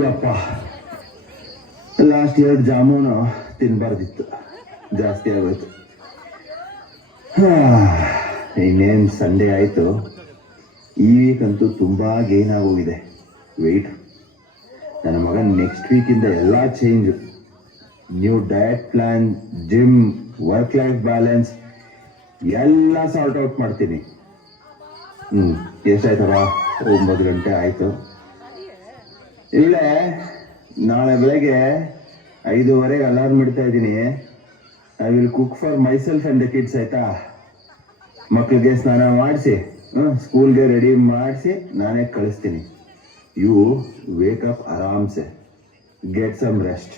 Ayyappa, last 2 jamun ತಿನ್ಬಾರ್ದಿತ್ತು, ಜಾಸ್ತಿ ಆಗೋಯ್ತು. ಇನ್ನೇನು ಸಂಡೇ ಆಯಿತು. ಈ ವೀಕ್ ಅಂತೂ ತುಂಬ ಗೇನ್ ಆಗೋಗಿದೆ ವೆಯ್ಟ್. ನನ್ನ ಮಗನ ನೆಕ್ಸ್ಟ್ ವೀಕಿಂದ ಎಲ್ಲ change. New diet plan, gym, work life balance ಎಲ್ಲ ಸಾರ್ಟ್ ಔಟ್ ಮಾಡ್ತೀನಿ. ಎಷ್ಟಾಯ್ತವ? 9 ಗಂಟೆ ಆಯಿತು. ಇಲ್ಲೇ ನಾಳೆ ಬೆಳಗ್ಗೆ 5:15 ಅಲಾರ್ಮ್ ಇಡ್ತಾ ಇದ್ದೀನಿ. I will cook for myself and the kids, ಆಯ್ತಾ? ಮಕ್ಕಳಿಗೆ ಸ್ನಾನ ಮಾಡಿಸಿ ಸ್ಕೂಲ್ಗೆ ರೆಡಿ ಮಾಡಿಸಿ ನಾನೇ ಕಳಿಸ್ತೀನಿ. ಯು ವೇಕ್ ಅಪ್ ಆರಾಮ್ಸೆ, ಗೆಟ್ ಸಮ್ ರೆಸ್ಟ್.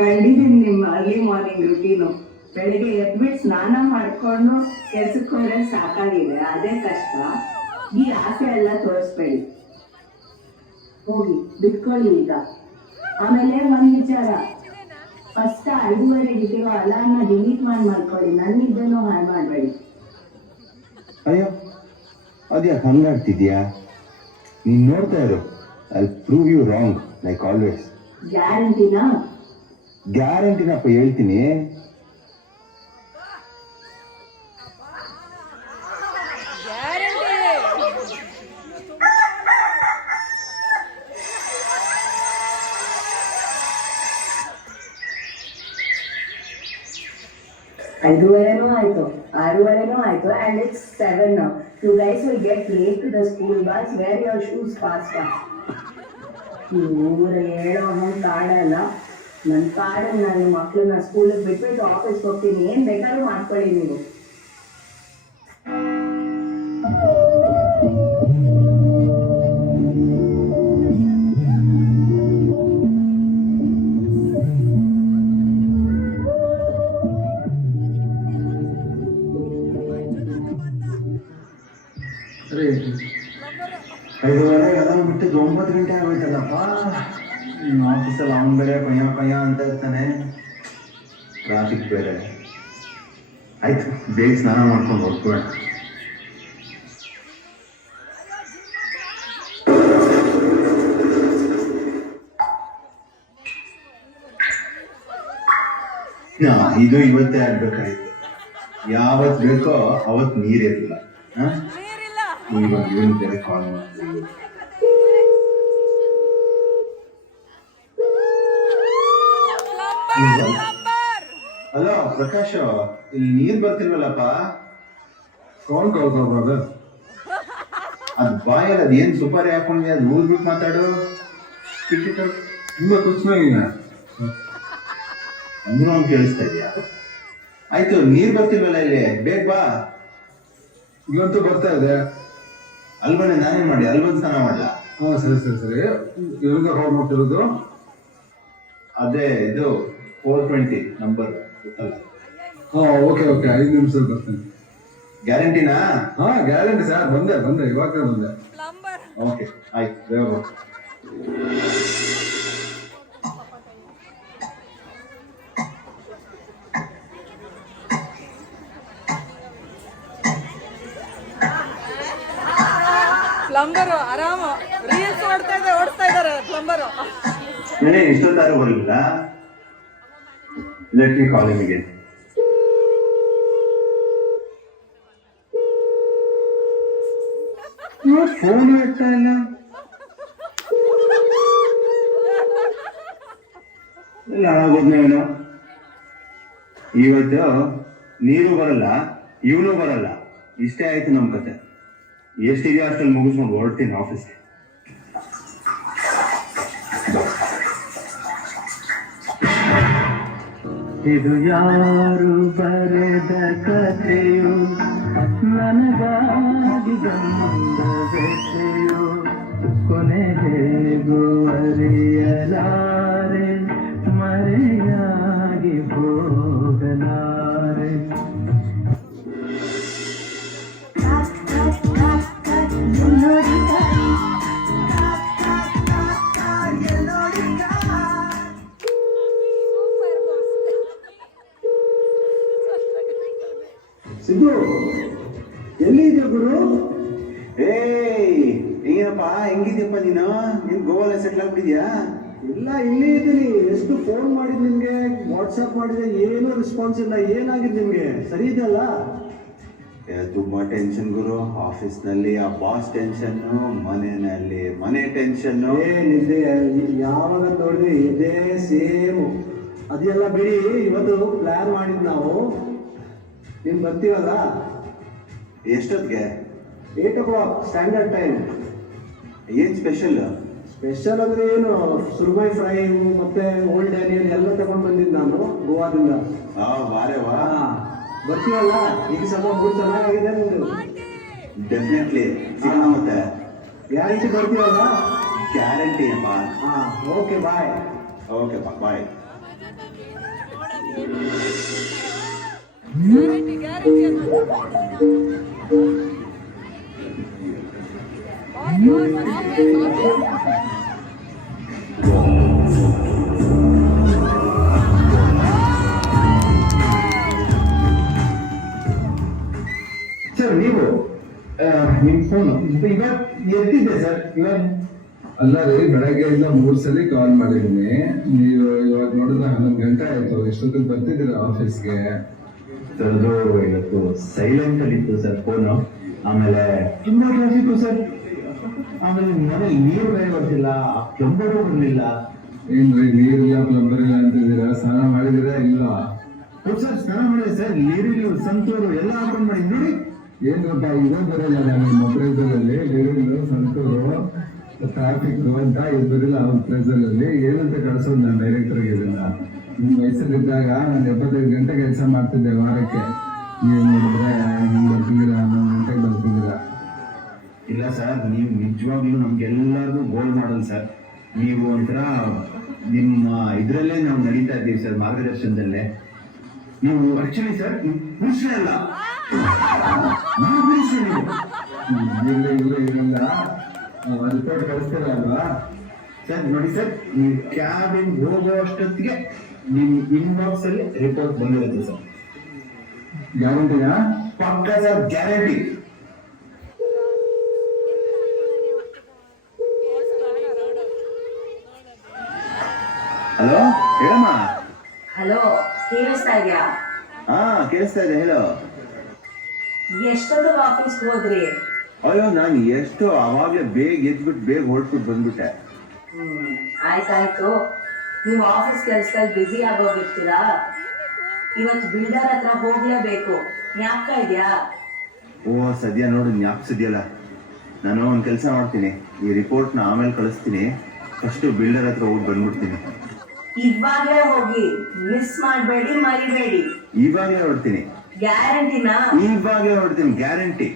ಕಂಡಿದ್ದೀನಿ ನಿಮ್ಮ ಅರ್ಲಿ ಮಾರ್ನಿಂಗ್ ರುಟೀನು. ಬೆಳಿಗ್ಗೆ ಎದ್ಬಿಟ್ಟು ಸ್ನಾನ ಮಾಡ್ಕೊಂಡು ಕೆಲ್ಸಕ್ಕೆ ಹೋದ್ರೆ ಸಾಕಾಗಿದೆ, ಅದೇ ಕಷ್ಟ. ಈ ಆಸೆ ಎಲ್ಲ ತೋರಿಸ್ಬೇಡಿ, ಹೋಗಿ ಬಿಟ್ಕೊಳ್ಳಿ ಈಗ. ಆಮೇಲೆ ಒಂದ್ ವಿಚಾರ, ಫಸ್ಟ್ 5:30 ಇಟ್ಟಿರೋ ಅಲಾರ್ನ ಡಿಲೀಟ್ ಮಾಡ್ಕೊಳ್ಳಿ, ನನ್ನಿದ್ದನ್ನು ಹಾಳು ಮಾಡಬೇಡಿ. ಅಯ್ಯೋ, ಅದ್ಯಾಕೆ ಹಂಗಾಡ್ತಿದ್ಯಾ? ನೀನ್ ನೋಡ್ತಾ ಇರು, I prove you wrong like always. ಗ್ಯಾರಂಟಿನಾ? ಗ್ಯಾರಂಟಿನಪ್ಪ, ಹೇಳ್ತೀನಿ. ಐದೂವರೆನೂ ಆಯ್ತು, 6:30 ಆಯ್ತು, and it's 7 now. You guys will get late to the school bus. Wear your shoes faster. ಇವ್ರು ಹೇಳೋ ಹಂಗೆ ಕಾಡಲ್ಲ. ನನ್ನ ಕಾಡಲ್ಲಿ ನಾನು ಮಕ್ಕಳನ್ನ ಸ್ಕೂಲಿಗೆ ಬಿಟ್ಬಿಟ್ಟು ಆಫೀಸ್ಗೆ ಹೋಗ್ತೀನಿ. ಏನು ಬೇಕಾದ್ರೂ ಮಾಡ್ಕೊಳ್ಳಿ ನೀವು. ಸರಿ, 5:15 ಎಲ್ಲ ಬಿಟ್ಟು 9 ಗಂಟೆ ಆಗೋಯ್ತಲ್ಲಪ್ಪ. ಆಫೀಸಲ್ಲಿ ಅವ್ನು ಬೇರೆ ಕೊಯ್ಯ ಅಂತ ಇರ್ತಾನೆ, ಟ್ರಾಫಿಕ್ ಬೇರೆ. ಆಯ್ತು, ಬೇಗ ಸ್ನಾನ ಮಾಡ್ಕೊಂಡು ಹೋಗ್ಬೇಡ. ಇದು ಇವತ್ತೇ ಆಗ್ಬೇಕಾಯ್ತು. ಯಾವತ್ತು ಬೇಕೋ ಅವತ್ತು ನೀರಿರಲಿಲ್ಲ. ಇವಾಗ ಏನು ಬೇರೆ ಕಾಲ್ ಮಾಡ್ತೀವಿ. ಹಲೋ ಪ್ರಕಾಶ್, ಇಲ್ಲಿ ನೀರ್ ಬರ್ತಿಲ್ವಲ್ಲಪ್ಪ? ಕೌನ್ ಕಾಲ್ ಕೊಡ್ಬೋದು? ಅದು ಬಾಯಲ್ಲಿ ಅದೇನು ಸುಪಾರಿ ಹಾಕೊಂಡ್ವಿ, ಅದು ಊದ್ಬಿಟ್ಟು ಮಾತಾಡು. ತುಂಬ ತುಚ್ಛನಾಗಿನ ಅಂದ್ರೂ ಅವ್ನು ಕೇಳಿಸ್ತಾ ಇದೆಯಾ? ಆಯ್ತು, ನೀರ್ ಬರ್ತಿಲ್ವಲ್ಲ ಇಲ್ಲಿ, ಬೇಗ ಬಾ. ಇವತ್ತು ಬರ್ತಾ ಇದೆ. ಅಲ್ಬನೆ ನಾನೇನ್ ಮಾಡಿ, ಅಲ್ಬನ್ ಸ್ನಾನ ಮಾಡ್ಲಾ? ಹಾಂ, ಸರಿ. ಎಲ್ಲಿಂದ ಕಾಲ್ ಮಾಡ್ತಿರೋದು? ಅದೇ ಇದು 420 ನಂಬರ್ ಗೊತ್ತಲ್ಲ? ಹಾಂ, ಓಕೆ, 5 ನಿಮಿಷದಲ್ಲಿ ಬರ್ತೀನಿ. ಗ್ಯಾರಂಟಿನಾ? ಹಾಂ, ಗ್ಯಾರಂಟಿ ಸರ್. ಬಂದೆ ಇವಾಗ ಬಂದೆ. ಓಕೆ, ಆಯ್ತು, ಬೇಗ ಬಾ. ಪ್ಲಂಬರು ಆರಾಮ ರೀಲ್ಸ್ ಓಡಿಸ್ತಾ ಇದ್ದಾರೆ ಪ್ಲಂಬರು. ನೀನೇ ಇಷ್ಟೊತ್ತಾರು ಬರಲಿಲ್ಲ? Let me call him again. Phone ಮಾಡ್ತಾ ಇಲ್ಲ. ಇಲ್ಲ ಆಗೋದ್ನೇನು, ಇವತ್ತು ನೀರು ಬರಲ್ಲ, ಇವನು ಬರಲ್ಲ. ಇಷ್ಟೇ ಆಯ್ತು ನಮ್ಮ ಕತೆ. ಎಷ್ಟಿದೆಯೋ ಅಷ್ಟಲ್ಲಿ ಮುಗಿಸ್ಕೊಂಡು ಹೊರಡ್ತೀನಿ ಆಫೀಸ್ಗೆ. ಇದು ಯಾರು ಬರೆದ ಕಥೆಯು, ನನಗಾಗಿ ಬಂದ ವ್ಯಥೆಯು, ಕೊನೆ ಹೇಗೂ ಅರಿಯಲಾರೆ, ಮರೆಯಾಗಿ ಹೋಗಲಾರೆ. ಸಿದ್ದು, ಎಲ್ಲಿ ಇದೆಯಾ ಗುರು? ಏಯ್, ಏನಪ್ಪ ಹೆಂಗಿದ್ಯಪ್ಪ ನೀನು ಗೋವಾಲ ಸೆಟ್ಲ್ ಆಗ್ಬಿಟ್ಟಿದ್ಯಾ? ಇಲ್ಲ ಇಲ್ಲೇ ಇದ್ದೀನಿ. ಎಷ್ಟು ಫೋನ್ ಮಾಡಿದ್ ನಿಮ್ಗೆ, ವಾಟ್ಸಪ್ ಮಾಡಿದ್ರೆ ಏನೂ ರೆಸ್ಪಾನ್ಸ್ ಇಲ್ಲ. ಏನಾಗಿದೆ ನಿಮ್ಗೆ? ಸರಿ ಇದೆಯಲ್ಲ? ತುಂಬಾ ಟೆನ್ಷನ್ ಗುರು. ಆಫೀಸ್ ನಲ್ಲಿ ಆ ಬಾಸ್ ಟೆನ್ಷನ್, ಮನೆಯಲ್ಲಿ ಮನೆ ಟೆನ್ಷನ್. ಏನಿದೆ, ಯಾವಾಗ ನೋಡಿದ್ರೆ ಇದೇ ಸೇಮ್. ಅದೆಲ್ಲ ಬಿಡಿ, ಇವತ್ತು ಪ್ಲಾನ್ ಮಾಡಿದ್ ನಾವು. ನೀನ್ ಬರ್ತೀವಲ್ಲ? ಎಷ್ಟೊತ್ತಿಗೆ? 8 o'clock ಸ್ಟ್ಯಾಂಡರ್ಡ್ ಟೈಮ್. ಏನ್ ಸ್ಪೆಷಲ್? ಸ್ಪೆಷಲ್ ಅಂದ್ರೆ ಏನು, ಸುರ್ಮೈ ಫ್ರೈ ಮತ್ತೆ ಓಲ್ಡ್ ಆನಿಯನ್ ಎಲ್ಲ ತಗೊಂಡ್ ಬಂದಿದ್ದು ನಾನು ಗೋವಾದಿಂದ. ವಾರೆ ವಾ. ಬರ್ತೀವಲ್ಲ? ಈಗ ಸ್ವಲ್ಪ ಮೂಡ್ ಚೆನ್ನಾಗಿದೆ ನಿಮ್ದು. ಡೆಫಿನೆಟ್ಲಿ ಸಿಗೋಣ ಮತ್ತೆ. ಗ್ಯಾರಂಟಿ ಬರ್ತೀವಲ್ಲ? ಗ್ಯಾರಂಟಿ ಅಮ್ಮ. Okay bye. Okay bye. Guarantee sir ನೀವು ನಿಮ್ ಫೋನ್ ಇವಾಗ ಎತ್ತಿದ್ದೆ ಸರ್. ಇವಾಗ ಅಲ್ಲ ರೀ, ಬೆಳಗ್ಗೆಯಿಂದ 3 ಸಲ ಕಾಲ್ ಮಾಡಿದ್ದೀನಿ. ನೀವು ಇವಾಗ ನೋಡಿದ್ರೆ 11 ಗಂಟೆ ಆಯ್ತು. ಎಷ್ಟೊತ್ತಿಗೆ ಬರ್ತಿದ್ದೀರಾ ಆಫೀಸ್ಗೆ? ಅದು ಇವತ್ತು ಸೈಲೆಂಟ್ ಅಲ್ಲಿ ಇತ್ತು ಸರ್ ಫೋನು. ಆಮೇಲೆ ತುಂಬಾ ಟ್ರಾಫಿಕ್ ಸರ್. ಆಮೇಲೆ ಮನೇಲಿ ನೀರು ಬೇರೆ ಬರ್ತಿಲ್ಲ, ಪ್ಲಂಬರು ಬರ್ಲಿಲ್ಲ. ಏನ್ರಿ ನೀರಿಲ್ಲ ಪ್ಲಂಬರ್ ಇಲ್ಲ ಅಂತಿದ್ದೀರಾ? ಸ್ನಾನ ಮಾಡಿದಿರಾ ಇಲ್ಲ? ಸರ್ ಸ್ನಾನ ಮಾಡಿದೆ ಸರ್. ನೀರಿಲ್ಲ, ಸಂತೂರು ಎಲ್ಲ ಹಾಕೊಂಡ್ ಮಾಡಿ ನೋಡಿ. ಏನಪ್ಪ ಇದೇ ಬರಲ್ಲ ನಿಮ್ಮ ಪ್ರೆಸರಲ್ಲಿ. ನೀರಿಲ್ಲ, ಸಂತೂರು, ಟ್ರಾಫಿಕ್ ಅಂತ ಇದು ಬರಿಲ್ಲ ಅವ್ರ ಪ್ರೆಸರಲ್ಲಿ. ಏನಂತ ಕಳ್ಸೋದು ನಾನು ಡೈರೆಕ್ಟರ್ಗೆ ಇದನ್ನ? ನಿಮ್ಮ ವಯಸ್ಸಲ್ಲಿದ್ದಾಗ ನಾನು 75 ಗಂಟೆ ಕೆಲಸ ಮಾಡ್ತಿದ್ದೆ ವಾರಕ್ಕೆ. ನೀವು ನೋಡಿದ್ರೆ ಹಿಂಗೆ ಬರ್ತಿದ್ದೀರಾ, 11 ಗಂಟೆಗೆ ಬರ್ತಿದ್ದೀರಾ. ಇಲ್ಲ ಸರ್, ನೀವು ನಿಜವಾಗ್ಲೂ ನಮ್ಗೆಲ್ಲರಿಗೂ ಗೋಲ್ ಮಾಡಲ್ ಸರ್. ನೀವು ಒಂಥರ ನಿಮ್ಮ ಇದ್ರಲ್ಲೇ ನಾವು ನಡೀತಾ ಇದ್ದೀವಿ ಸರ್, ಮಾರ್ಗದರ್ಶನದಲ್ಲೇ. ನೀವು ಆಕ್ಚುಲಿ ಸರ್ ಪುರುಷರೇ ಅಲ್ಲ, ನಾವು ಪುರುಷರು. ನೀವು ಇಲ್ಲ ರಿಪೋರ್ಟ್ ಕಳಿಸ್ತೀರ ಅಲ್ವಾ ಸರ್? ನೋಡಿ ಸರ್, ನೀವು ಕ್ಯಾಬಿನ್ ಹೋಗೋ ಅಷ್ಟೊತ್ತಿಗೆ ನಿಮ್ಮ ಇನ್ಬಾಕ್ಸ್ ಅಲ್ಲಿ ರಿಪೋರ್ಟ್ ಬಂದಿರುತ್ತೆ ಸರ್. ಗ್ಯಾರಂಟಿನಾ? ಪಕ್ಕ ಸರ್, ಗ್ಯಾರಂಟಿ. ಹಲೋ ಹೇಳಮ್ಮ. ಹಲೋ, ಕೇಳಿಸ್ತಾ ಇದ್ಯಾ? ಹಾ ಕೇಳಿಸ್ತಾ ಇದೆ, ಹೇಳು. ಎಷ್ಟೊತ್ತಿಗೆ ಆಫೀಸ್ಗೆ ಹೋದ್ರಿ? ಅಯ್ಯೋ, ನಾನು ಎಷ್ಟು ಅವಾಗ್ಲೇ ಬೇಗ ಎದ್ಬಿಟ್ಟು ಬೇಗ ಹೊರಟ್ಬಿಟ್ಟು ಬಂದ್ಬಿಟ್ಟೆ. ಆಯ್ತಾಯ್ತು. ನೀವು ಆಫೀಸ್ ಕೆಲ್ಸದಲ್ಲಿ ಬ್ಯುಸಿ ಆಗೋಗಿರ್ತೀರಾ. ಇವತ್ತು ಬಿಲ್ಡರ್ ಹತ್ರ ಹೋಗ್ಲೇಬೇಕು. ಜ್ಞಾಪಕ ಇದ್ಯಾ? ಓ ಸದ್ಯ ನೋಡು, ಜ್ಞಾಪಿಸಿದ್ಯಲ್ಲ. ನಾನು ಒಂದು ಕೆಲಸ ಮಾಡ್ತೀನಿ, ಈ ರಿಪೋರ್ಟ್ನ ಆಮೇಲೆ ಕಳಿಸ್ತೀನಿ. ಫಸ್ಟ್ ಬಿಲ್ಡರ್ ಹತ್ರ ಹೋಗಿ ಬಂದ್ಬಿಡ್ತೀನಿ. ಇವಾಗ್ಲೇ ಹೋಗಿ, ಮಿಸ್ ಮಾಡಬೇಡಿ, ಮರಿಬೇಡಿ. ಇವಾಗಲೇ ಹೊರಡ್ತೀನಿ. ಗ್ಯಾರಂಟಿನಾ? ಇವಾಗಲೇ ಹೊರಡ್ತೀನಿ, ಗ್ಯಾರಂಟಿ.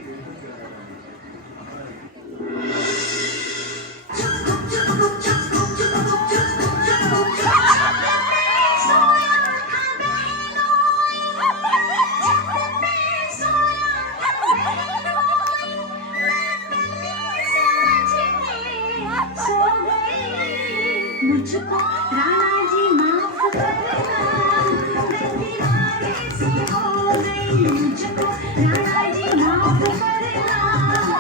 मुझको राणा जी माफ करना, गलती हमारे से हो गई। मुझको राणा जी माफ करना, गलती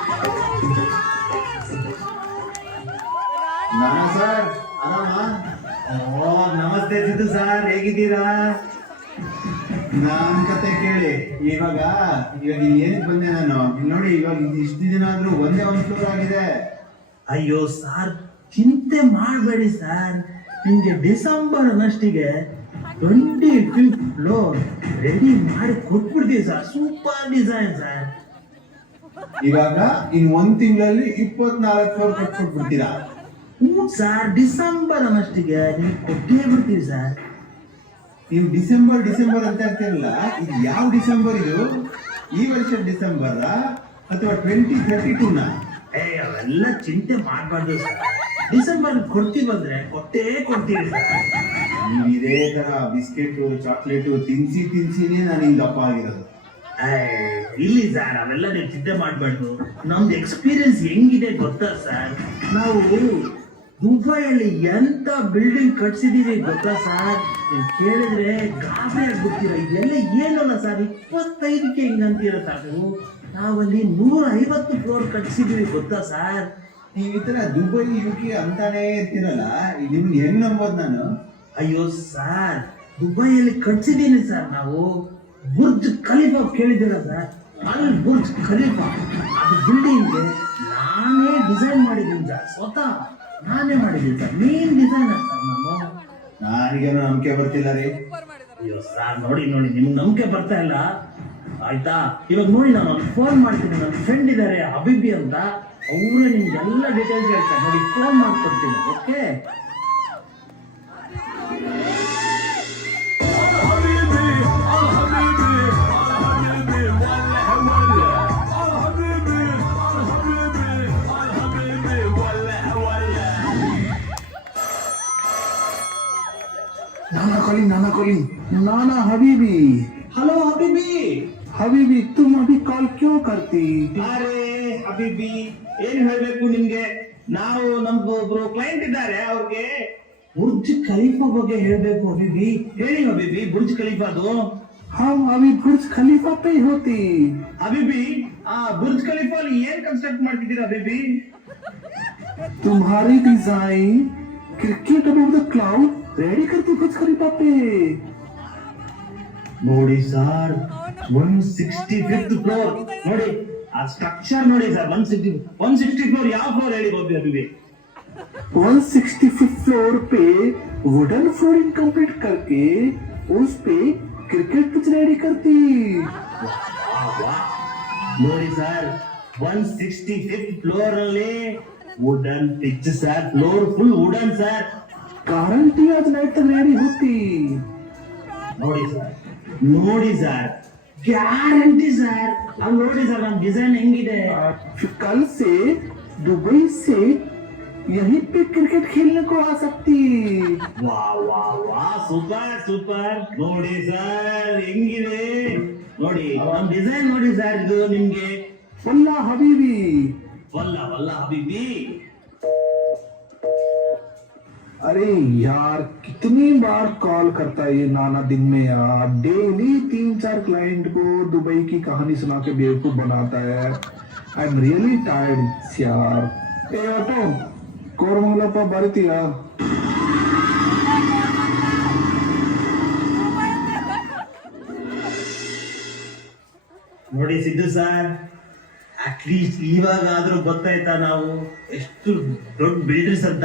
हमारे से हो गई। ನಾನಾ ಸರ್, ಆರಾಮ? ಓ ನಮಸ್ತೆ ಸಿದ್ದು ಸರ್, ಹೇಗಿದ್ದೀರಾ? ನಾನ್ ಕತೆ ಕೇಳಿ ಇವಾಗ ಏನಕ್ಕೆ ಬಂದೆ ನಾನು ನೋಡಿ. ಇವಾಗ ಇಷ್ಟು ದಿನ ಆದ್ರೂ ಒಂದೇ ಒಂದು ಫ್ಲೋರ್ ಆಗಿದೆ. ಅಯ್ಯೋ ಸಾರ್, ಚಿಂತೆ ಮಾಡಬೇಡಿ ಸರ್. ನಿಮಗೆ ಡಿಸೆಂಬರ್ ಅನ್ನಷ್ಟಿಗೆ 25th ಫ್ಲೋರ್ ರೆಡಿ ಮಾಡಿ ಕೊಟ್ಬಿಡ್ತೀವಿ ಸರ್. Super design sir. ಇವಾಗ ಇನ್ 1 ತಿಂಗಳಲ್ಲಿ 24 ಫ್ಲೋರ್ ಕಟ್ಕೊಟ್ಬಿಡ್ತೀರಾ? ಹ್ಞೂ ಸರ್, ಡಿಸೆಂಬರ್ ಅನ್ನಷ್ಟಿಗೆ ನಿಮ್ಗೆ ಕೊಟ್ಟೇ ಬಿಡ್ತೀವಿ ಸರ್. ನೀವು ಡಿಸೆಂಬರ್ ಅಂತ ಇರ್ತಿರಲ್ಲ, ಇದು ಯಾವ ಡಿಸೆಂಬರ್ ಇದು? ಈ ವರ್ಷ ಡಿಸೆಂಬರ್ ಅಥವಾ 2032ನ? ಅವೆಲ್ಲ ಚಿಂತೆ ಮಾಡಬಾರ್ದು ಸರ್. ಡಿಸೆಂಬರ್ ಕೊಡ್ತೀವಿ ಬಂದ್ರೆ ಕೊಟ್ಟೇ ಕೊಡ್ತೀವಿ ಸರ್. ನೀವು ಇದೇ ತರ ಬಿಸ್ಕೆಟ್ ಚಾಕ್ಲೇಟ್ ತಿನ್ಸಿನೇ ನಾನು ಹಿಂಗ್ ದಪ್ಪ ಆಗಿರೋದು. ಇಲ್ಲಿ ಸರ್, ಅವೆಲ್ಲ ನೀವು ಚಿಂತೆ ಮಾಡಬಾರ್ದು. ನಮ್ದು ಎಕ್ಸ್ಪೀರಿಯನ್ಸ್ ಹೆಂಗಿದೆ ಗೊತ್ತಾ ಸರ್? ನಾವು ದುಬೈಯಲ್ಲಿ ಎಂತ ಬಿಲ್ಡಿಂಗ್ ಕಟ್ಸಿದೀವಿ ಗೊತ್ತಾ ಸರ್? ನೀವು ಕೇಳಿದ್ರೆ ಗಾಬರಿ ಆಗ್ಬಿಡ್ತೀರ. ಇದೆಲ್ಲ ಏನಲ್ಲ ಸರ್, 25ಕ್ಕೆ ಹಿಂಗಂತೀರ ಸರ್ ನೀವು. ನಾವಲ್ಲಿ 150 ಫ್ಲೋರ್ ಕಟ್ಸಿದೀವಿ ಗೊತ್ತಾ ಸರ್? ನೀವ್ ಈ ತರ ದುಬೈ UK ಅಂತಾನೆ ಇರ್ತೀರಲ್ಲ ನಿಮ್ಗೆ ಹೆಂಗ್ ನಂಬೋದು ನಾನು? ಅಯ್ಯೋ ಸರ್, ದುಬೈಯಲ್ಲಿ ಕಟ್ಸಿದೀನಿ ಸರ್ ನಾವು. ಬುರ್ಜ್ ಖಲೀಫಾ ಕೇಳಿದ್ದೀರಾ ಸರ್? ಅಲ್ಲಿ ಬುರ್ಜ್ ಖಲೀಫಾ ಅದು ಬಿಲ್ಡಿಂಗ್ಗೆ ನಾನೇ ಡಿಸೈನ್ ಮಾಡಿದ್ದೀನಿ ಸರ್, ಸ್ವತಃ ನಾನೇ ಮಾಡಿದ್ದೀನಿ ಸರ್. ಮೇನ್ ಡಿಸೈನರ್ ಸರ್ ನಾನು. ನನಗೇನು ನಂಬಿಕೆ ಬರ್ತಿಲ್ಲ ರೀ. ಅಯ್ಯೋ ಸರ್, ನೋಡಿ ನಿಮ್ಗೆ ನಂಬಿಕೆ ಬರ್ತಾ ಇಲ್ಲ ಆಯ್ತಾ? ಇವಾಗ ನೋಡಿ, ನಾನು ಒಂದು ಫೋನ್ ಮಾಡ್ತೀನಿ, ನನ್ನ ಫ್ರೆಂಡ್ ಇದ್ದಾರೆ ಹಬೀಬಿ ಅಂತ, ಅವರೇ ನಿಮ್ಗೆಲ್ಲ ಡೀಟೇಲ್ಸ್ ಹೇಳ್ತಾರೆ. ನೋಡಿ, ಫೋನ್ ಮಾಡ್ಕೊಡ್ತೀನಿ. ಓಕೆ? नाना कॉलिंग नाना हबीबी. ಹಲೋ ಹಬೀಬಿ. हबीबी तुम अभी कॉल क्यों करती? ಅರೆ ಹಬೀಬಿ, ಏನ್ ಹೇಳ್ಬೇಕು ನಿಮ್ಗೆ? ನಾವು ನಮ್ದು ಒಬ್ರು ಕ್ಲೈಂಟ್ ಇದ್ದಾರೆ, ಅವ್ರಿಗೆ ಬುರ್ಜ್ ಖಲೀಫಾ ಬಗ್ಗೆ ಹೇಳ್ಬೇಕು ಹಬೀಬಿ. ಹೇಳಿ ಹಬೀಬಿ, ಬುರ್ಜ್ ಖಲೀಫಾದು. हम अभी बुर्ज खलीफा पे ही होती. ಹಬೀಬಿ, ಆ ಬುರ್ಜ್ ಖಲೀಫಾ ಅಲ್ಲಿ ಏನ್ ಕನ್ಸ್ಟ್ರಕ್ಟ್ ಮಾಡ್ತಿದ್ದೀರಾ ಹಬೀಬಿ? तुम्हारी design cricket above the cloud ready करती बुर्ज खलीफा पे. ನೋಡಿ ಸರ್, 165th ಫ್ಲೋರ್ ನೋಡಿ, ಆ ಸ್ಟ್ರಕ್ಚರ್ ನೋಡಿ ಸರ್. 160 ಫ್ಲೋರ್ ಯಾವ ಫ್ಲೋರ್ ಹೇಳಿ ಹಬೀಬಿ? 165th फ्लोर पे वुडन फ्लोरिंग कंप्लीट करके उस पे क्रिकेट पिच रेडी करती. ನೋಡಿ ಸರ್, 165th ಫ್ಲೋರ್ ಅಲ್ಲಿ wooden pitch sir, floor full wooden sir. Guarantee आज नाइट तक रेडी होती. ನೋಡಿ ಸರ್, ಗ್ಯಾರಂಟಿ ಸರ್. ಅಲ್ಲಿ ನೋಡಿ ಸರ್, ನಮ್ಮ ಡಿಸೈನ್ ಹೆಂಗಿದೆ. फिर कल से दुबई से यहीं पे क्रिकेट खेलने को आ सकती. ವಾ ವಾ ವಾ, ಸೂಪರ್ ಸೂಪರ್. ನೋಡಿ ಸರ್ ಹೆಂಗಿದೆ, ನೋಡಿ ನಮ್ಮ ಡಿಸೈನ್ ನೋಡಿ ಸರ್. ಇದು ನಿಮ್ಗೆ वल्ला हबीबी. ವಲ್ಲ ವಲ್ಲ ಹಬೀಬಿ. अरे यार कितनी बार कॉल करता है ये नाना दिन में यार. डेली 3-4 क्लाइंट को दुबई की कहानी सुना के बेवकूफ बनाता है. आई एम रियली टायर्ड यार. ए ऑटो कोरमंगलप्ಪ ಬರ್ತೀಯಾ? ನೋಡಿ ಸಿದ್ದು ಸರ್, ಅಟ್ಲೀಸ್ಟ್ ಇವಾಗಾದ್ರೂ ಗೊತ್ತಾಯ್ತಾ ನಾವು ಎಷ್ಟು ದೊಡ್ಡ ಬಿಲ್ಡರ್ಸ್ ಅಂತ?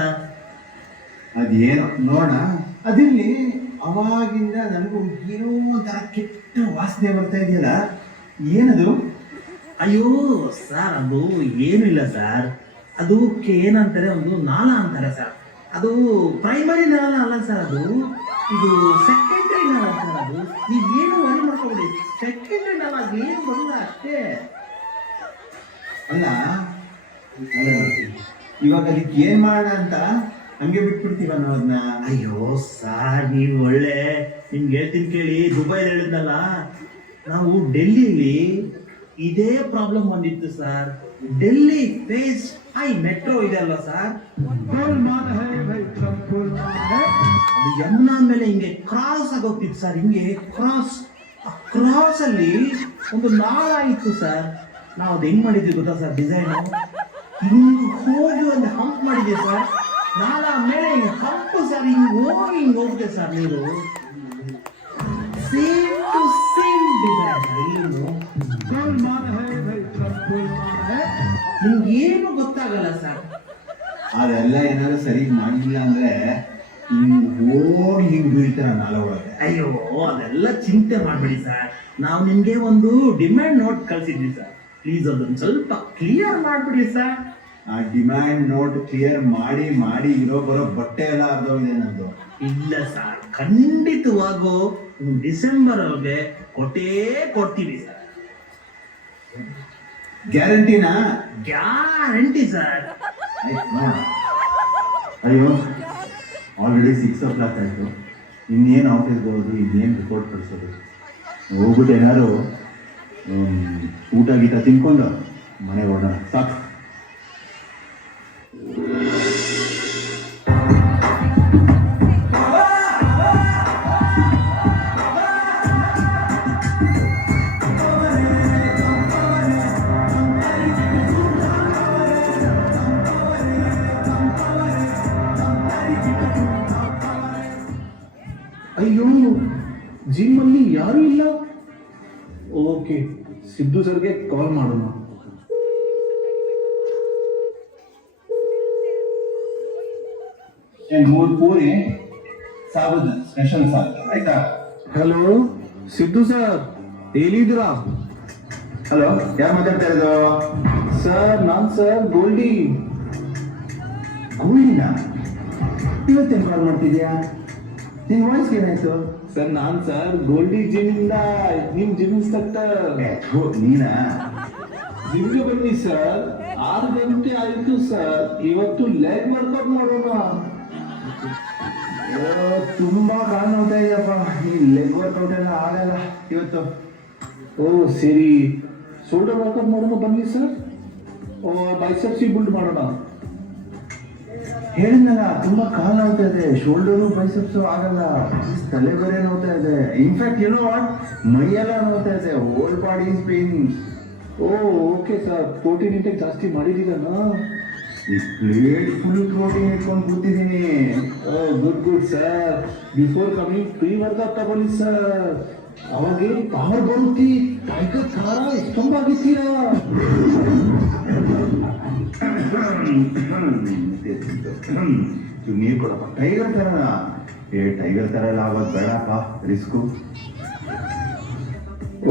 ಅದೇನೋ ನೋಡ ಅದಿಲ್ಲಿ. ಅವಾಗಿಂದ ನನಗೂ ಏನೋ ಒಂಥರ ಕೆಟ್ಟ ವಾಸನೆ ಬರ್ತಾ ಇದೆಯಲ್ಲ, ಏನದು? ಅಯ್ಯೋ ಸರ್, ಅದು ಏನಿಲ್ಲ ಸರ್. ಅದು ಏನಂತಾರೆ, ಒಂದು ನಾಲ ಅಂತಾರೆ ಸರ್. ಅದು ಪ್ರೈಮರಿ ನಾಲ ಅಲ್ಲ ಸರ್, ಅದು ಇದು ಸೆಕೆಂಡರಿ ನಾಲ ಸರ್. ಅದು ನೀವೇನು ವರಿ ಮಾಡ್ಕೊಬಿಡಿ, ಸೆಕೆಂಡರಿ ನಾಲ ಏನು ಬರಲ್ಲ ಅಷ್ಟೇ. ಅಲ್ಲ ಇವಾಗ ಅದಕ್ಕೆ ಏನ್ ಮಾಡೋಣ ಅಂತ ಹಂಗೆ ಬಿಟ್ಬಿಡ್ತೀವ ನಾವು ಅದನ್ನ? ಅಯ್ಯೋ ಸರ್, ನೀವು ಒಳ್ಳೆ, ನಿಮ್ಗೆ ಹೇಳ್ತೀನಿ ಕೇಳಿ. ದುಬೈ ಹೇಳಿದ್ನಲ್ಲ, ನಾವು ಡೆಲ್ಲಿಲಿ ಇದೇ ಪ್ರಾಬ್ಲಮ್ ಬಂದಿತ್ತು sir. Delhi phase I metro ಇದೆ ಅಲ್ವಾ ಸರ್, ಅದು ಯಮುನಾ ಮೇಲೆ ಹಿಂಗೆ ಕ್ರಾಸ್ ಆಗೋಗ್ತಿತ್ತು ಸರ್. ಹಿಂಗೆ ಕ್ರಾಸ್ ಅಲ್ಲಿ ಒಂದು ನಾಳ ಇತ್ತು ಸರ್. ನಾವು ಅದು ಹೆಂಗ್ ಮಾಡಿದ್ವಿ ಗೊತ್ತಾ ಸರ್? ಡಿಸೈನ್ ಹಿಂಗ್ ಹೋಗಿ ಒಂದು ಹಂಪ್ ಮಾಡಿದ್ವಿ ಸರ್. ನಾಳ ಮೇಲೆ ಹಿಂಗೆ ಹಂಪು ಸರ್, ಹಿಂಗ್ ಹೋಗುತ್ತೆ ಸರ್ ನೀರು. ಸೇಮ್ ಟು ಸೇಮ್ ಡಿಸೈನ್ ನಿಮ್ಗೆ ಏನು ಗೊತ್ತಾಗಲ್ಲ ಸರ್. ಅದೆಲ್ಲ ಏನಾದ್ರು ಸರಿ ಮಾಡಿಲ್ಲ ಅಂದ್ರೆ ಹಿಂಗ್ ಹೋಗಿ ಹಿಂಗ್ ಬೀಳ್ತಾರ ನಾಲ ಒಳಗೆ. ಅಯ್ಯೋ, ಅದೆಲ್ಲ ಚಿಂತೆ ಮಾಡ್ಬೇಡಿ ಸರ್. ನಾವು ನಿಮ್ಗೆ ಒಂದು ಡಿಮ್ಯಾಂಡ್ ನೋಟ್ ಕಳ್ಸಿದ್ವಿ ಸರ್. ಪ್ಲೀಸ್ ಅದನ್ನ ಸ್ವಲ್ಪ ಕ್ಲಿಯರ್ ಮಾಡ್ಬಿಡಿ ಸರ್. ಆ ಡಿಮ್ಯಾಂಡ್ ನೋಟ್ ಕ್ಲಿಯರ್ ಮಾಡಿ ಮಾಡಿ ಬರೋ ಬಟ್ಟೆ ಎಲ್ಲ ಅರ್ಧೋಗಿದೆ ನಂದು. ಇಲ್ಲ ಸರ್, ಖಂಡಿತವಾಗೂ ಡಿಸೆಂಬರ್ ಒಳಗೆ ಕೊಡ್ತೀವಿ ಸರ್. ಗ್ಯಾರಂಟಿನಾ? Guarantee sir. ಅಯ್ಯೋ, ಆಲ್ರೆಡಿ 6 o'clock ಆಯಿತು. ಇನ್ನೇನು ಆಫೀಸ್ಗೆ ಹೋಗೋದು, ಇನ್ನೇನು ರಿಪೋರ್ಟ್ ಕಳಿಸೋದು? ಹೋಗ್ಬಿಟ್ಟು ಏನಾದ್ರು ಊಟ ಗೀಟ ತಿನ್ಕೊಂಡು ಮನೆಗೆ ಹೊರಡೋಣ ಸಾಕು. ಸಿದ್ದು ಸರ್ಗೆ ಕಾಲ್ ಮಾಡೋಣ. ಮೂರು ಪೂರಿ ಸಾಬುದು ಸ್ಪೆಷಲ್ ಸಾಬ್ ಆಯ್ತಾ? ಹಲೋ ಸಿದ್ದು ಸರ್, ಎಲ್ಲಿದ್ದೀರಾ? ಹಲೋ, ಯಾರು ಮಾತಾಡ್ತಾ ಇರೋದು? ಸರ್ ನಾನ್ ಸರ್ ಗೋಲ್ಡಿ. ಗೋಲ್ಡಿನ ಇವತ್ತೇನು ಕಾಲ್ ಮಾಡ್ತಿದ್ಯಾ? ನಿನ್ ವಾಯ್ಸ್ ಏನಾಯ್ತು? ಸರ್ ನಾನ್ ಸರ್ ಗೋಲ್ಡಿ ಜಿಮ್ ಇಂದ ನಿಮ್ ಜಿಮ್ ಇನ್ಸ್ಪೆಕ್ಟರ್. ನೀನಾ? ಜಿಮ್ಗೆ ಬನ್ನಿ ಸರ್, 6 ಗಂಟೆ ಆಯ್ತು ಸರ್. ಇವತ್ತು ಲೆಗ್ ವರ್ಕೌಟ್ ಮಾಡೋಣ. ತುಂಬಾ ಕಾಲ್ ನೋಡ್ತಾ ಇದೆಯಪ್ಪ. ಈ ಲೆಗ್ ವರ್ಕೌಟ್ ಎಲ್ಲ ಆಗಲ್ಲ ಇವತ್ತು. ಓ ಸರಿ, ಶೋಲ್ಡರ್ ವರ್ಕೌಟ್ ಮಾಡೋಣ ಬನ್ನಿ ಸರ್. ಬೈಸೆಪ್ಸ್ ಬಿಲ್ಡ್ ಮಾಡೋಣ. ಹೇಳಿದ್ನಲ್ಲ, ತುಂಬಾ ಕಾಲ್ ನೋಡ್ತಾ ಇದೆ, ಶೋಲ್ಡರು ಬೈಸೆಪ್ಸು ಆಗಲ್ಲ, ತಲೆ ಬೇರೆ ನೋಡ್ತಾ ಇದೆ. ಇನ್ಫ್ಯಾಕ್ಟ್ ಯು ನೋ ವಾಟ್, ಮೈಯೆಲ್ಲ ನೋಡ್ತಾ ಇದೆ, whole body is pain. Oh okay sir, protein intake ಜಾಸ್ತಿ ಮಾಡಿದ್ದೀರನಾ? ಈ ಪ್ಲೇಟ್ ಫುಲ್ ಪ್ರೋಟೀನ್ ಇಟ್ಕೊಂಡು ಕೂತಿದ್ದೀನಿ. Good good sir. Before coming pre workout ತಗೊಳ್ಳಿ ಸರ್, ಅವಾಗೆ ಪವರ್ ಬರುತ್ತೆ. ಟೈಗರ್ ಖಾರ ಎಷ್ಟೊಂದಾಗಿತ್ತೀರಾ? ನೀರು ಕೊಡಪ್ಪ. ಟೈಗರ್ ತರ ಟೈಗರ್ ತರ ಎಲ್ಲ ಆಗೋದು ಬೇಡಪ್ಪ, ರಿಸ್ಕು.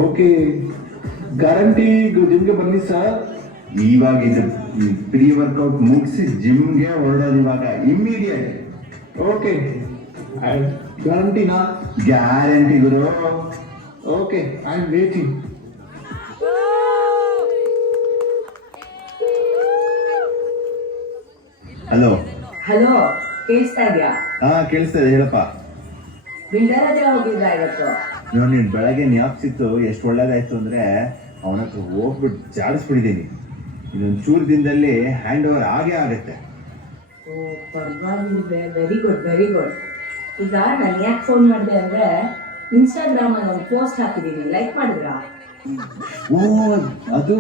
ಓಕೆ, ಗ್ಯಾರಂಟಿ ಜಿಮ್ಗೆ ಬನ್ನಿ ಸರ್. ಇವಾಗ ಇದು ಪ್ರೀ ವರ್ಕೌಟ್ ಮುಗಿಸಿ ಜಿಮ್ಗೆ ಹೊರಡೋದು ಇವಾಗ, ಇಮ್ಮಿಡಿಯೇಟ್. ಓಕೆ, ಗ್ಯಾರಂಟಿನಾ? ಗ್ಯಾರಂಟಿ ಗುರು. Okay, I am waiting. Hello. Hello, ಕೇಳಿಸ್ತಾ ಇದ್ಯಾ? ಹಾ ಕೇಳಿಸ್ತದೆ, ಹೇಳಪ್ಪ. ಬಿಲ್ಡರ್ ಹತ್ರ ಹೋಗಿದ್ದ ಇವತ್ತು? ನೀನ್ ಬೆಳಗ್ಗೆ ಜ್ಞಾಪಿಸಿತ್ತು, ಎಷ್ಟು ಒಳ್ಳೇದಾಯ್ತು ಅಂದ್ರೆ ಅವನ ಹತ್ರ ಹೋಗ್ಬಿಟ್ಟು ಜಾಡಿಸ್ಬಿಟ್ಟಿದ್ದೀನಿ. ಇನ್ನೊಂದು ಚೂರು ದಿನದಲ್ಲಿ ಹ್ಯಾಂಡ್ ಓವರ್ ಆಗೇ ಆಗತ್ತೆ. ಓ ಪರವಾಗಿಲ್ಲ, ವೆರಿ ಗುಡ್ ವೆರಿ ಗುಡ್. ಈಗ ನಾನು ಯಾಕೆ ಫೋನ್ ಮಾಡಿದೆ ಅಂದ್ರೆ, ಇನ್ಸ್ಟಾಗ್ರಾಮ್ ಅಲ್ಲಿ ಒಂದು ಪೋಸ್ಟ್ ಹಾಕಿದ್ದೀನಿ, ಲೈಕ್ ಮಾಡಿದ್ರಾ? ಓ, ಅದು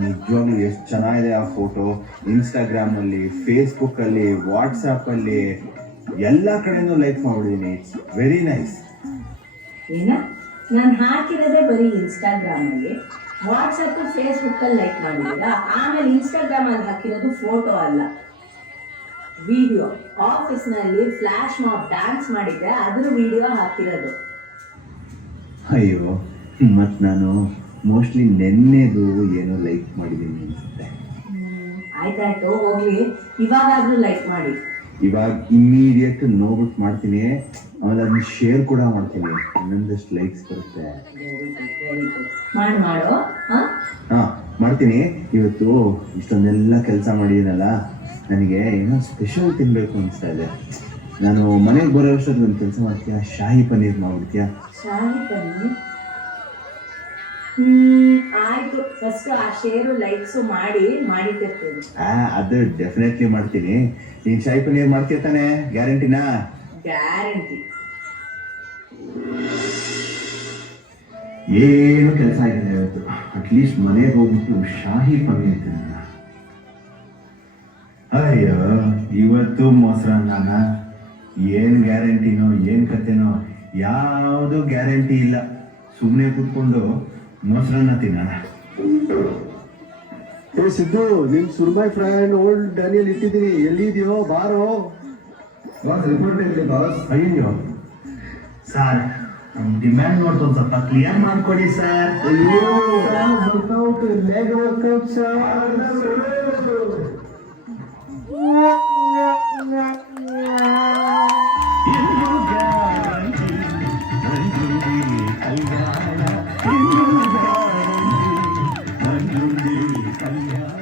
ನಿಜವಾಗ್ಲೂ ಎಷ್ಟು ಚೆನ್ನಾಗಿದೆ ಆ ಫೋಟೋ. ಇನ್ಸ್ಟಾಗ್ರಾಮ್ ಅಲ್ಲಿ, ಫೇಸ್ಬುಕ್ ಅಲ್ಲಿ, ವಾಟ್ಸ್ಆಪ್ ಅಲ್ಲಿ ಎಲ್ಲ ಕಡೆನೂ ಲೈಕ್ ಮಾಡಿದ್ದೀನಿ. It's very nice. ಏನ ನಾನು ಹಾಕಿರೋದೇ ಬರೀ ಇನ್ಸ್ಟಾಗ್ರಾಮ್ ಅಲ್ಲಿ, ವಾಟ್ಸಪ್ ಫೇಸ್ಬುಕ್ ಅಲ್ಲಿ ಲೈಕ್ ಮಾಡಿದ್ದೀರಾ? ಆಮೇಲೆ ಇನ್ಸ್ಟಾಗ್ರಾಮ್ ಅಲ್ಲಿ ಹಾಕಿರೋದು ಫೋಟೋ ಅಲ್ಲ, ವಿಡಿಯೋ. ಆಫೀಸ್ ನಲ್ಲಿ ಫ್ಲಾಶ್ ಮಾಬ್ ಡ್ಯಾನ್ಸ್ ಮಾಡಿದ್ದೆ, ಅದ್ರ ವಿಡಿಯೋ ಹಾಕಿರೋದು. ಅಯ್ಯೋ, ಮತ್ ನಾನು ಮೋಸ್ಟ್ಲಿ ನೆನ್ನೆದು ಏನೋ ಲೈಕ್ ಮಾಡಿದ್ದೀನಿ ಅನ್ಸುತ್ತೆ. ಆಯ್ತಾಯ್ತು, ಹೋಗ್ಲಿ. ಇವಾಗಾದ್ರೂ ಲೈಕ್ ಮಾಡಿ. ಇವಾಗ ಇಮ್ಮಿಡಿಯೇಟ್ ನೋಡ್ಬಿಟ್ಟು ಮಾಡ್ತೀನಿ, ಆಮೇಲೆ ಅದನ್ನ ಶೇರ್ ಕೂಡ ಮಾಡ್ತೀನಿ. ಇನ್ನೊಂದಷ್ಟು ಲೈಕ್ಸ್ ಬರುತ್ತೆ. ವೆರಿ ಗುಡ್, ಮಾಡು. ಹಾ ಮಾಡ್ತೀನಿ. ಇವತ್ತು ಇಷ್ಟೊಂದೆಲ್ಲ ಕೆಲಸ ಮಾಡಿದ್ದೀನಲ್ಲ, ನನಗೆ ಏನೋ ಸ್ಪೆಷಲ್ ತಿನ್ಬೇಕು ಅನಿಸ್ತಾ ಇದೆ. ನಾನು ಮನೆಗೆ ಬರೋ ಅಷ್ಟೊತ್ತಿಗೆ ಒಂದು ಕೆಲಸ ಮಾಡ್ತೀಯಾ? ಶಾಹಿ ಪನ್ನೀರ್ ಮಾಡ್ಬಿಡ್ತೀಯಾ? ಶಾಹಿ ಪನ್ನೀರ್? ಆಯ್ತು, ಫಸ್ಟ್ ಆ ಶೇರು ಲೈಕ್ಸು ಮಾಡಿಟ್ಟಿರ್ತೇನೆ. ಅದು ಡೆಫಿನೆಟ್ಲಿ ಮಾಡ್ತೀನಿ. ನೀನ್ ಶಾಹಿ ಪನ್ನೀರ್ ಮಾಡ್ತೀಯ ತಾನೆ? ಗ್ಯಾರಂಟಿನಾ? ಗ್ಯಾರಂಟಿ. ಏನು ಕೆಲಸ ಆಗಿದೆ ಇವತ್ತು. ಅಟ್ಲೀಸ್ಟ್ ಮನೆಗೆ ಹೋಗ್ಬಿಟ್ಟು ಶಾಹಿ ಪನ್ನೀರ್ ತಿನ್ನೋಣ. ಅಯ್ಯೋ, ಇವತ್ತು ಮೊಸರನ್ನ. ಏನ್ ಗ್ಯಾರಂಟಿನೋ ಏನ್ ಕತೆನೋ, ಯಾವುದು ಗ್ಯಾರಂಟಿ ಇಲ್ಲ. ಸುಮ್ಮನೆ ಕೂತ್ಕೊಂಡು ಮೊಸರನ್ನ ತಿನ್ನೋಣ. ಏ ಸಿದ್ದು, ನಿಮ್ ಸುರ್ಮೈ ಫ್ರೈಂಡ್ ಓಲ್ಡ್ ಡ್ಯಾನಿಯಲ್ ಇಟ್ಟಿದ್ದೀನಿ, ಎಲ್ಲಿದೆಯೋ ಬಾರೋ. ಬಾಸ್ ರಿಪೋರ್ಟ್ ಇರಲಿ ಬಾಸ್. ಅಯ್ಯೋ ಸರ್, ನಮ್ ಡಿಮ್ಯಾಂಡ್ ನೋಡ್ತು ಒಂದ್ ಸ್ವಲ್ಪ ಕ್ಲಿಯರ್ ಮಾಡ್ಕೊಡಿ ಸರ್. ಅಯ್ಯೋ, ವರ್ಕೌಟ್, ಲೆಗ್ ವರ್ಕೌಟ್ ಸರ್. ಕಲ್ಯಾಣ